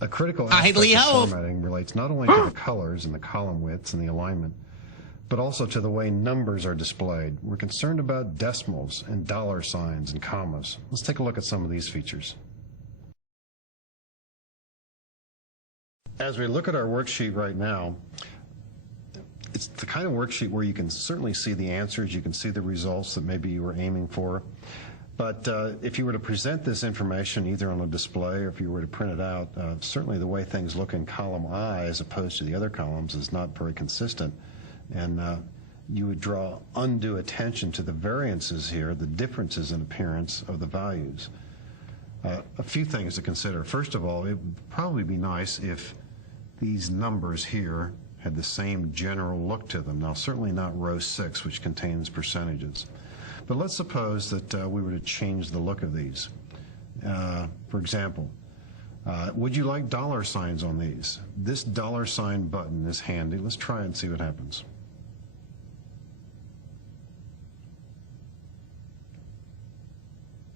A critical aspect of formatting relates not only to the colors and the column widths and the alignment, but also to the way numbers are displayed. We're concerned about decimals and dollar signs and commas. Let's take a look at some of these features. As we look at our worksheet right now, it's the kind of worksheet where you can certainly see the answers, you can see the results that maybe you were aiming for. But if you were to present this information either on a display or if you were to print it out, certainly the way things look in column I as opposed to the other columns is not very consistent. And you would draw undue attention to the variances here, the differences in appearance of the values. A few things to consider. First of all, it would probably be nice if these numbers here had the same general look to them. Now, certainly not row 6, which contains percentages. But let's suppose that we were to change the look of these. For example, would you like dollar signs on these? This dollar sign button is handy. Let's try and see what happens.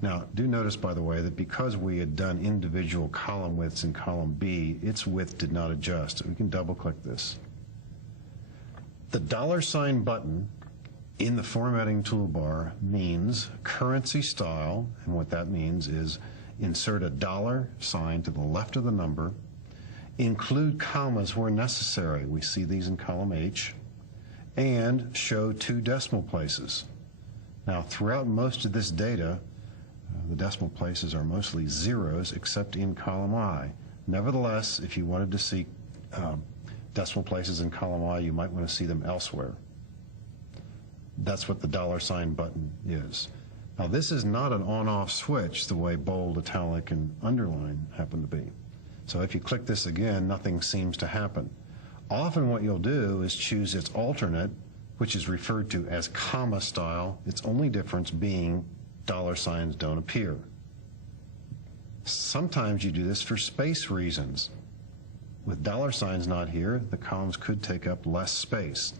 Now, do notice, by the way, that because we had done individual column widths in column B, its width did not adjust. We can double-click this. The dollar sign button in the formatting toolbar means currency style, and what that means is insert a dollar sign to the left of the number, include commas where necessary. We see these in column H, and show 2 decimal places. Now, throughout most of this data, the decimal places are mostly zeros except in column I. Nevertheless, if you wanted to see decimal places in column I, you might want to see them elsewhere. That's what the dollar sign button is. Now, this is not an on-off switch the way bold, italic, and underline happen to be. So if you click this again, nothing seems to happen. Often what you'll do is choose its alternate, which is referred to as comma style, its only difference being dollar signs don't appear. Sometimes you do this for space reasons. With dollar signs not here, the columns could take up less space.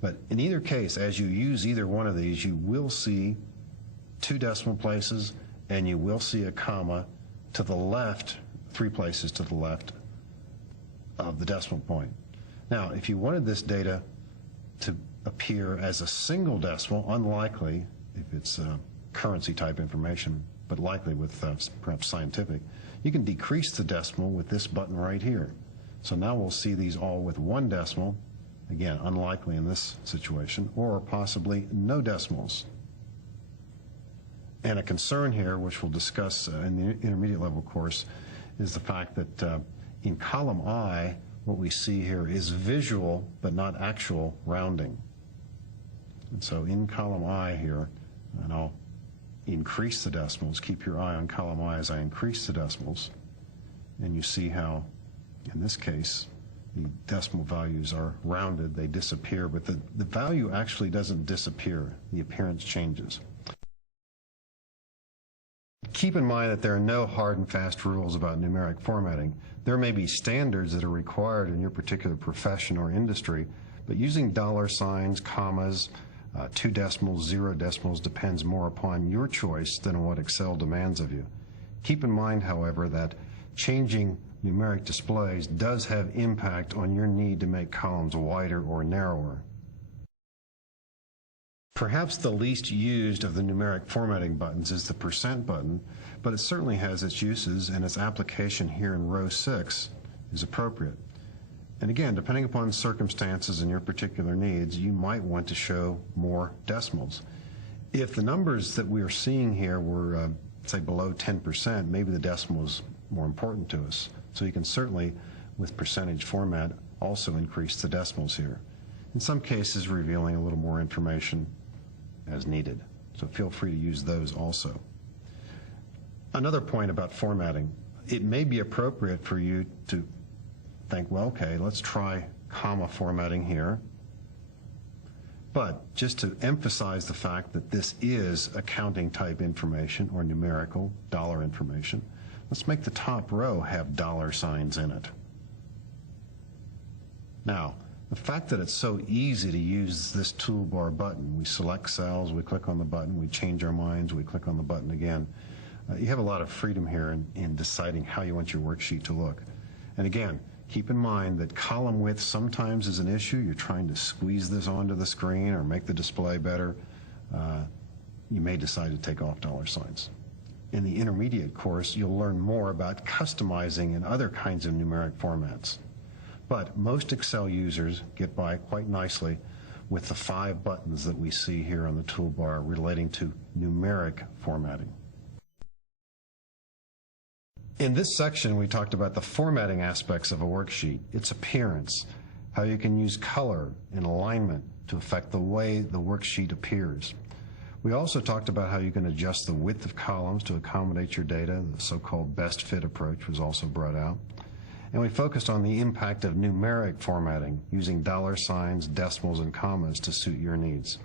But in either case, as you use either one of these, you will see 2 decimal places and you will see a comma to the left, 3 places to the left of the decimal point. Now, if you wanted this data to appear as a single decimal, unlikely if it's currency type information, but likely with perhaps scientific, you can decrease the decimal with this button right here. So now we'll see these all with 1 decimal. Again, unlikely in this situation, or possibly no decimals. And a concern here, which we'll discuss in the intermediate level course, is the fact that in column I, what we see here is visual but not actual rounding. And so in column I here, and I'll increase the decimals, keep your eye on column I as I increase the decimals, and you see how, in this case, the decimal values are rounded, they disappear, but the value actually doesn't disappear, the appearance changes. Keep in mind that there are no hard and fast rules about numeric formatting. There may be standards that are required in your particular profession or industry, but using dollar signs, commas, 2 decimals, 0 decimals depends more upon your choice than on what Excel demands of you. Keep in mind, however, that changing numeric displays does have impact on your need to make columns wider or narrower. Perhaps the least used of the numeric formatting buttons is the % button, but it certainly has its uses, and its application here in row 6 is appropriate. And again, depending upon circumstances and your particular needs, you might want to show more decimals. If the numbers that we are seeing here were, say, below 10%, maybe the decimal is more important to us. So you can certainly, with percentage format, also increase the decimals here. In some cases, revealing a little more information as needed. So feel free to use those also. Another point about formatting, it may be appropriate for you to think, well, okay, let's try comma formatting here. But just to emphasize the fact that this is accounting type information or numerical dollar information, let's make the top row have dollar signs in it. Now, the fact that it's so easy to use this toolbar button, we select cells, we click on the button, we change our minds, we click on the button again. You have a lot of freedom here in deciding how you want your worksheet to look. And again, keep in mind that column width sometimes is an issue. You're trying to squeeze this onto the screen or make the display better. You may decide to take off dollar signs. In the intermediate course, you'll learn more about customizing and other kinds of numeric formats. But most Excel users get by quite nicely with the 5 buttons that we see here on the toolbar relating to numeric formatting. In this section, we talked about the formatting aspects of a worksheet, its appearance, how you can use color and alignment to affect the way the worksheet appears. We also talked about how you can adjust the width of columns to accommodate your data. The so-called best fit approach was also brought out. And we focused on the impact of numeric formatting, using dollar signs, decimals, and commas to suit your needs.